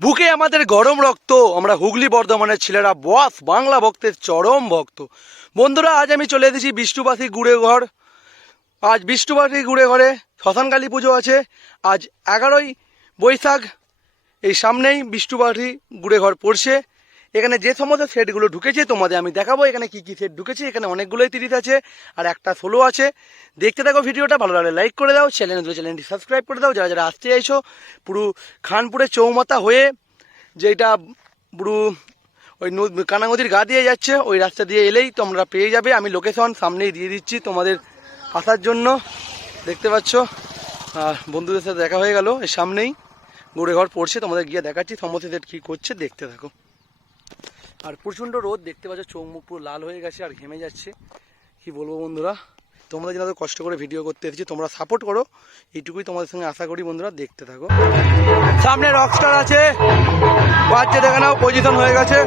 বুকে আমাদের গরম রক্ত। আমরা হুগলি বর্ধমানের ছেলেরা বস বাংলা ভক্তের চরম ভক্ত। বন্ধুরা, আজ আমি চলে এসেছি বিষ্ণুবাসী গুড়ে ঘর আজ বিষ্ণুবাসী গুড়ে ঘরে শ্মশানকালী পুজো আছে। আজ এগারোই বৈশাখ, এই সামনেই বিষ্ণুবাসী গুড়ে ঘর পড়ছে। এখানে যে সমস্ত সেটগুলো ঢুকেছে তোমাদের আমি দেখাবো। এখানে কি কি সেট ঢুকেছে, এখানে অনেকগুলোই তিরিশ আছে, আর একটা ষোলো আছে। দেখতে থাকো ভিডিওটা, ভালো লাগলে লাইক করে দাও চ্যানেল চ্যানেলটি সাবস্ক্রাইব করে দাও। যারা যারা আসতে চাইছো, পুরো খানপুরের চৌমাথা হয়ে যেটা পুরো ওই কানা নদীর গা দিয়ে যাচ্ছে, ওই রাস্তা দিয়ে এলেই তোমরা পেয়ে যাবে। আমি লোকেশন সামনেই দিয়ে দিচ্ছি তোমাদের আসার জন্য। দেখতে পাচ্ছ বন্ধুদের সাথে দেখা হয়ে গেল এর সামনেই। গড়ে ঘর পড়ছে, তোমাদের গিয়ে দেখাচ্ছি, সমস্ত কী করছে, দেখতে থাকো। আর প্রচণ্ড রোদ, দেখতে পাচ্ছ চোখ মুখ পুরো লাল হয়ে গেছে আর ঘেমে যাচ্ছে। কি বলব বন্ধুরা? তোমরা যেন কষ্ট করে ভিডিও করতে এসেছি, তোমরা সাপোর্ট করো। এইটুকুই তোমাদের সঙ্গে আশা করি বন্ধুরা, দেখতে থাকো। সামনে রকস্টার আছে। বাচ্চা দেখানো পজিশন হয়ে গেছে।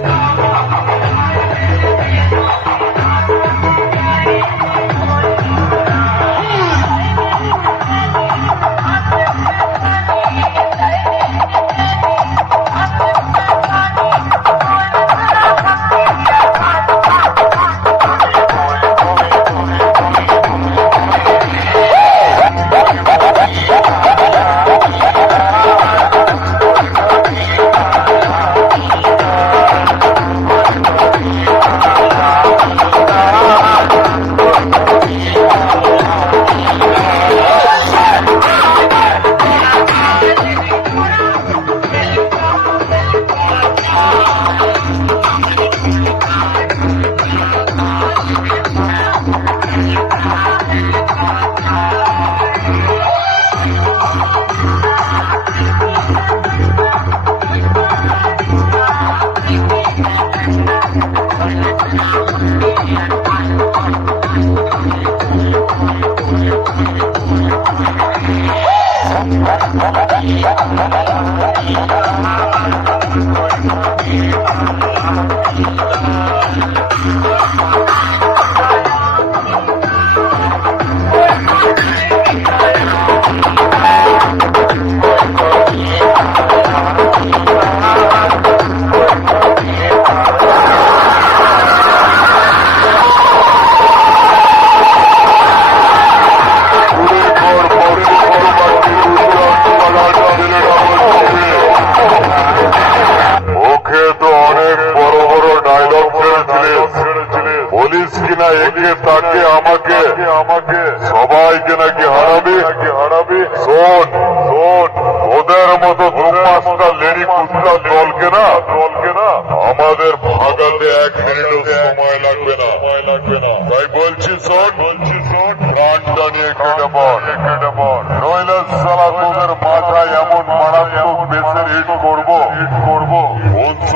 একে তাকে আমাকে আমাকে সবাইকে নাকি হারাবি? নাকি হারাবি শোন শোন ওদের মতো দু পাঁচটা লেডি কুত্তা দলকে না? দলকে না আমাদের ভাগাতে এক মিনিটও সময় লাগবে না। সময় লাগবে না তাই বলছি, শোন বলছি শোন প্রাণটা নিয়ে কেটে পড়। কেটে পড় নইলে সালা তোদের মাথায় এমন মারাত্মক বেসের হিট করব। হিট করব বংশ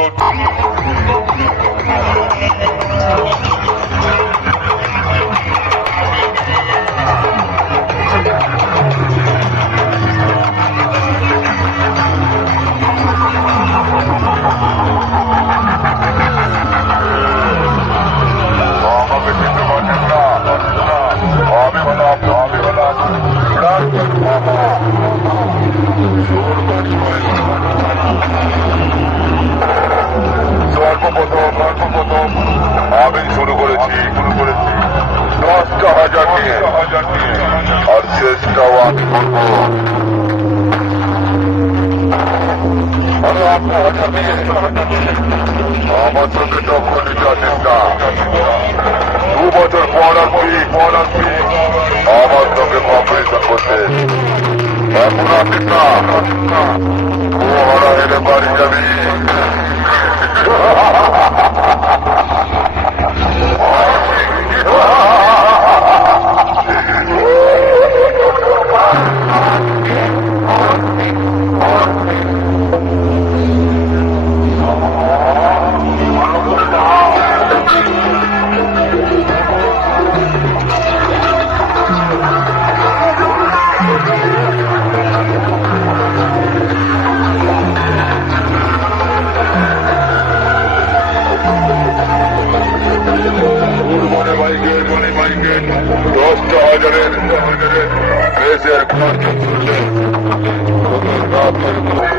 নিয়ে আর শেষটাও আমি করব আমার সঙ্গে টক্কর নিতে দু বছর পর আসবি আমার সঙ্গে কম্পিটিশন করতে এখন আসিস না ও বাড়ি যাবি মনে mücadelenin benzer parçasıyla fotoğraflarını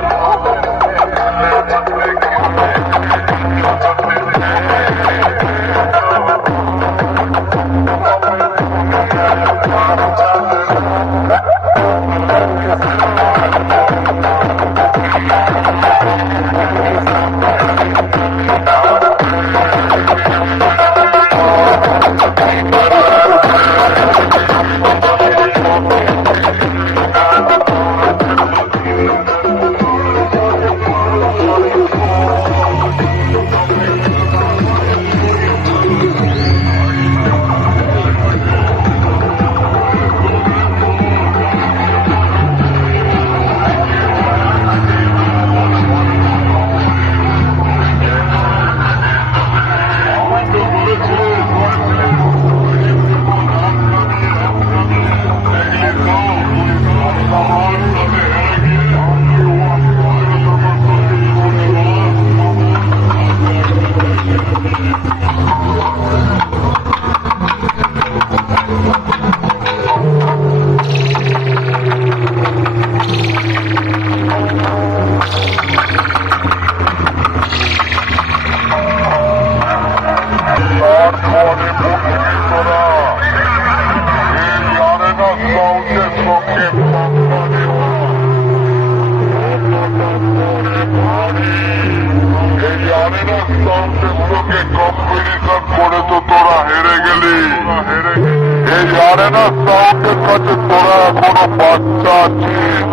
কাছে তোরা এখনও বাচ্চা আছিস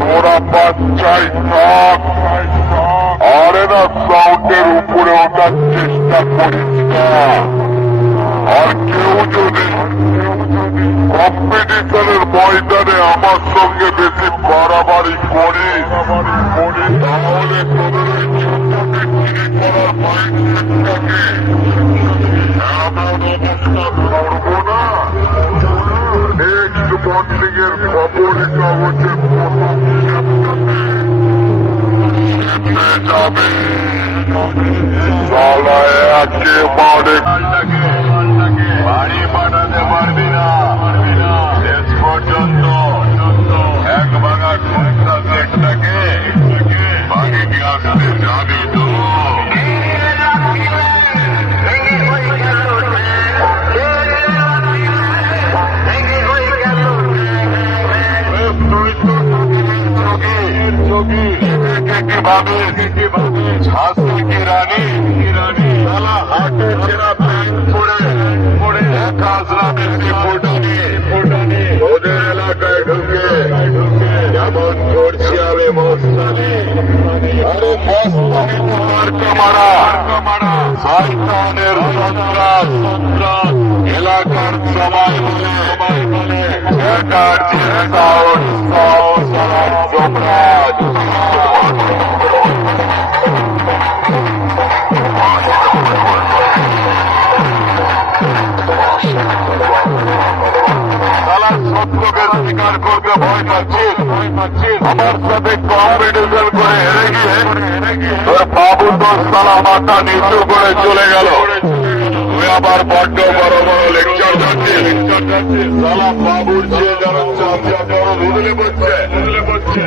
তোরা বাচ্চাই থাক আরেনা সাউন্ডের উপরে ওঠার চেষ্টা করিস। না আর কেউ যদি কম্পিটিশনের ময়দানে আমার সঙ্গে বেশি বাড়াবাড়ি করিস, তাহলে তোদের ওই ছোট বিক্রি করার মাইন্ডসেটটাকে এর খবরের যাবে একেবারে বাড়ি পাঠাতে পারবি না কীভাবে ঝাঁসি কি রানী? রানী? সালা হাটে ছেঁড়া প্যান্ট পরে পরে কাজরা বেশি ফুটানি ফুটানি ওদের এলাকায় ঢুকে, যেমন করছি শয়তানের সন্ত্রাস সন্ত্রাস। এলাকার সবাই বলে সবাই বলে স্বীকার করতে ভয় পাচ্ছিস? আমার সাথে কম্পিটিশন করে হেরে বাবু তোর সালা মাথা নিচু করে চলে গেল। তুই আবার বড্ড বড় বড় লেকচার যাচ্ছিস লেকচার যাচ্ছিস সালা বাবুর চেয়ে যেন চামচা বড় ধুদলে পড়ছে ধুদলে পড়ছে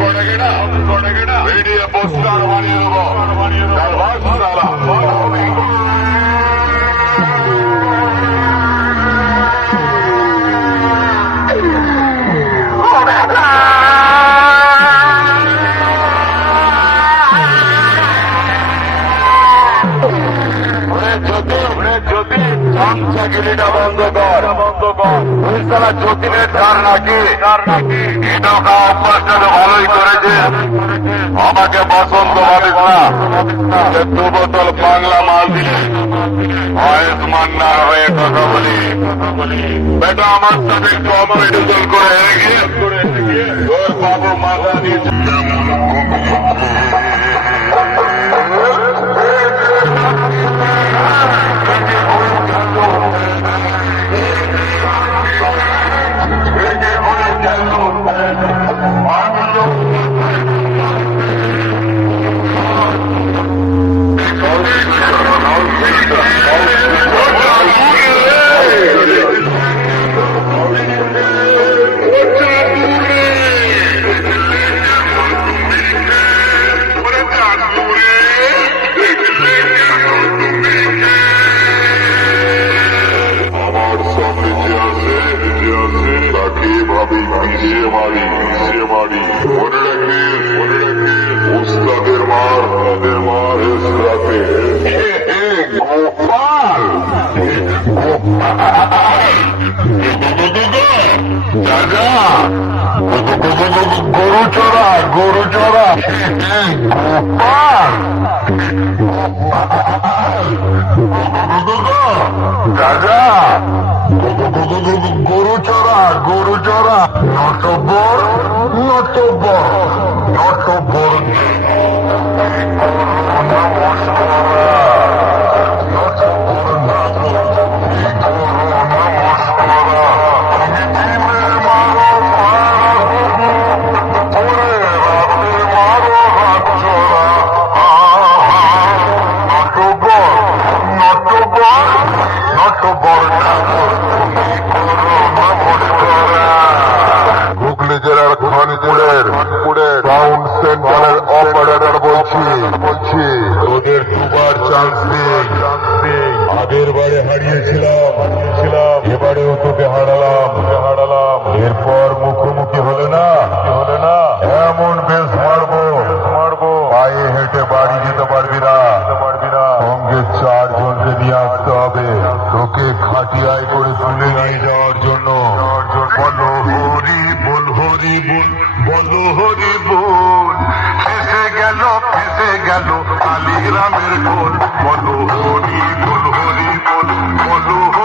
করে গেনা করে গেনা ভিডিও পোস্টার বানিয়ে দেবো। তার ভাগ সালা চাকরিটা বন্ধ কর বন্ধ কর ওই সালা যতীনের নাকি ধার নাকি ইনোকা অভ্যাসটা ভালোই করেছে আমাকে পছন্দ ভাবিস না দু বোতল বাংলা মাল দিয়ে আয়ুষ্মান না হয়ে কথা বলি বেটা আমার সাথে কম্পিটিশন করে এগিয়ে তোর বাবু মাথা দিয়ে গরু চড়া গরু চড়া গোপাল দাদা গরু চড়া নটবর নটবর নটবর জীবন বলো হরি বোন ফেসে গেল ফেসে গেল আলিগ্রামের বোন বলো হরি বোন হরি বোন বলো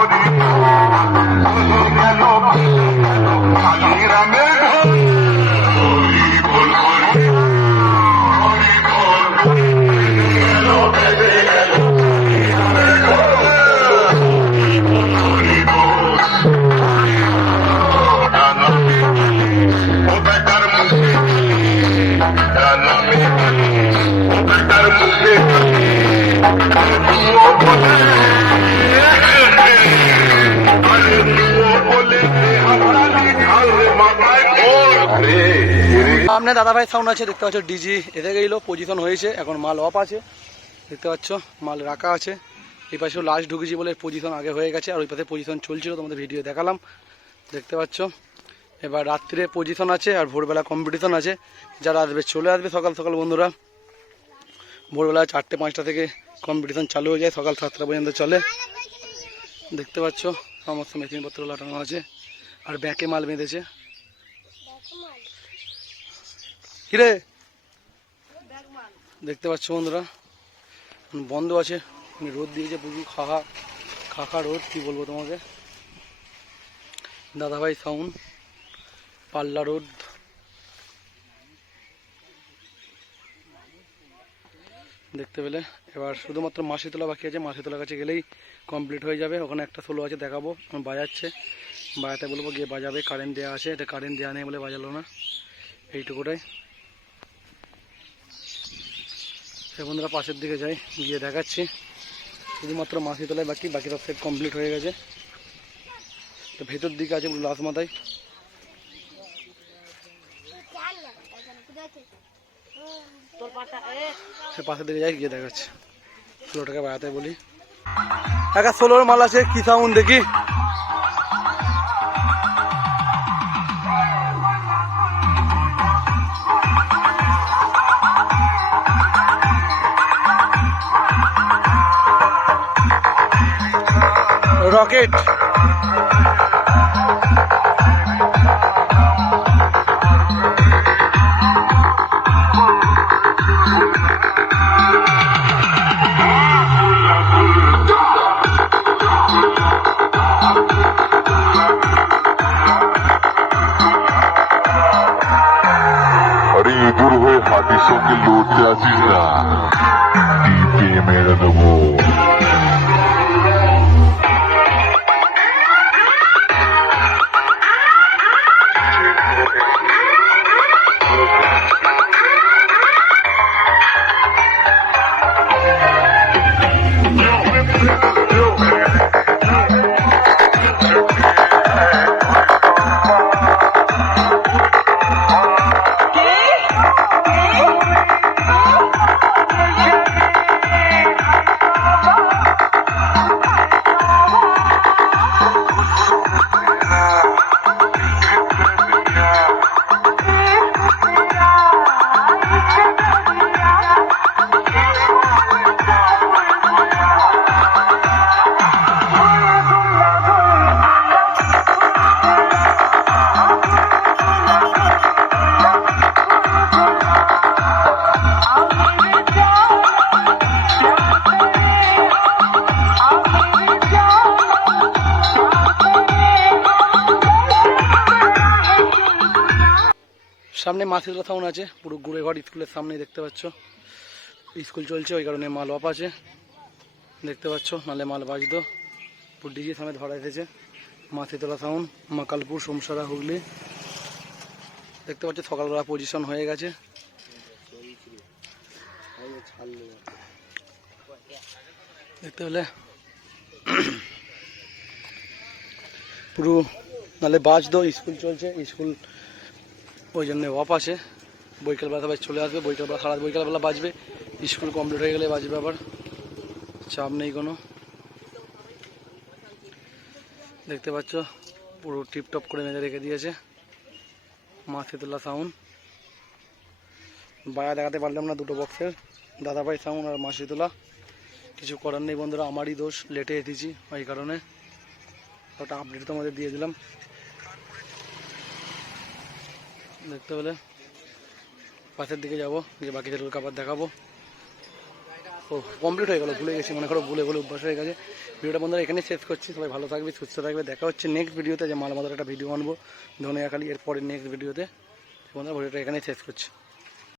সামনে দাদাভাই সাউন্ড আছে, দেখতে পাচ্ছ ডিজি এসে গেলো পজিশন হয়েছে, এখন মাল অফ আছে। দেখতে পাচ্ছ, মাল রাখা আছে। এই পাশেও লাস্ট ঢুকেছি বলে পজিশন আগে হয়ে গেছে, আর ওই পাশে পজিশন চলছিল, তোমাদের ভিডিও দেখালাম। দেখতে পাচ্ছ, এবার রাত্রে পজিশন আছে, আর ভোরবেলা কম্পিটিশন আছে। যারা আসবে, চলে আসবে সকাল সকাল বন্ধুরা। ভোরবেলা চারটে, পাঁচটা থেকে কম্পিটিশন চালু হয়ে যায়, সকাল সাতটা পর্যন্ত চলে। দেখতে পাচ্ছ, সমস্ত মেশিনপত্র লাটানো আছে, আর ব্যাকে মাল বেঁধেছে। কিরে? দেখতে পাচ্ছ বন্ধুরা, বন্ধ আছে, রোদ দিয়েছে প্রচুর খাখা খাখা রোদ, কি বলব তোমাকে? দাদাভাই সাউন্ড পাল্লা রোদ। দেখতে পেলে। এবার শুধুমাত্র মাসি তোলা বাকি আছে। মাসি তোলা কাছে গেলেই কমপ্লিট হয়ে যাবে। ওখানে একটা সোলো আছে, দেখাবো। বাজাচ্ছে। বাজাতে বলব গিয়ে বাজাবে। কারেন্ট দেওয়া আছে। এটা কারেন্ট দেওয়া নেই বলে বাজালো না। এইটুকুটাই। সে বন্ধুরা পাশের দিকে যাই, গিয়ে দেখাচ্ছি। শুধুমাত্র মাসি তোলায় বাকি বাকি সব সেট কমপ্লিট হয়ে গেছে। তো ভেতর দিকে আছে লাশ মাথায়। সে পাশের দিকে যাই, গিয়ে দেখাচ্ছি। ষোলোটাকে বাড়াতে বলি। একা ষোলোর মাল আছে, কি সাউন্ড দেখি? রকেট সামনে মাসিদুল্লাহ সাউন্ড আছে। পুরো গুড়ে ঘর, স্কুলের সামনেই দেখতে পাচ্ছ। স্কুল চলছে, ওই কারণে মাল অফ আছে। দেখতে পাচ্ছ, নালে মাল বাজতো পুরো ডিজি সামনে ধরা এসেছে। মাসিদুল্লাহ সাউন্ড মাকালপুর সোমসারা, হুগলি। দেখতে পাচ্ছ, সকালবেলা পজিশন হয়ে গেছে। দেখতে পেলে। পুরো, নালে বাজতো স্কুল চলছে, স্কুল ওই জন্য অফ আছে বৈকালবেলা সবাই চলে আসবে বৈকালবেলা সারা বৈকালবেলা বাজবে। স্কুল কমপ্লিট হয়ে গেলে বাজবে আবার। চাপ নেই কোনো। দেখতে পাচ্ছ, পুরো টিপটপ করে মেজে রেখে দিয়েছে। মা শীতলা সাউন্ড বায়া দেখাতে পারলাম না দুটো বক্সের দাদাভাই সাউন্ড আর মা শীতলা কিছু করার নেই বন্ধুরা, আমারই দোষ। লেটে এসেছি, ওই কারণে। ওটা আপডেট তোমাদের দিয়ে দিলাম। দেখতে পেলে। পাশের দিকে যাব যে বাকি যেগুলো আবার দেখাবো। ও কমপ্লিট হয়ে গেলো, ভুলে গেছি, মনে করো ভুলে ভুলে অভ্যাস হয়ে গেছে। ভিডিওটা বন্ধুরা এখানে শেষ করছি, সবাই ভালো থাকবে, সুস্থ থাকবে, দেখা হচ্ছে নেক্সট ভিডিওতে যে মালমাদার একটা ভিডিও আনব ধনিয়াখালি এরপরে নেক্সট ভিডিওতে বন্ধুরা ভিডিওটা এখানে শেষ করছি।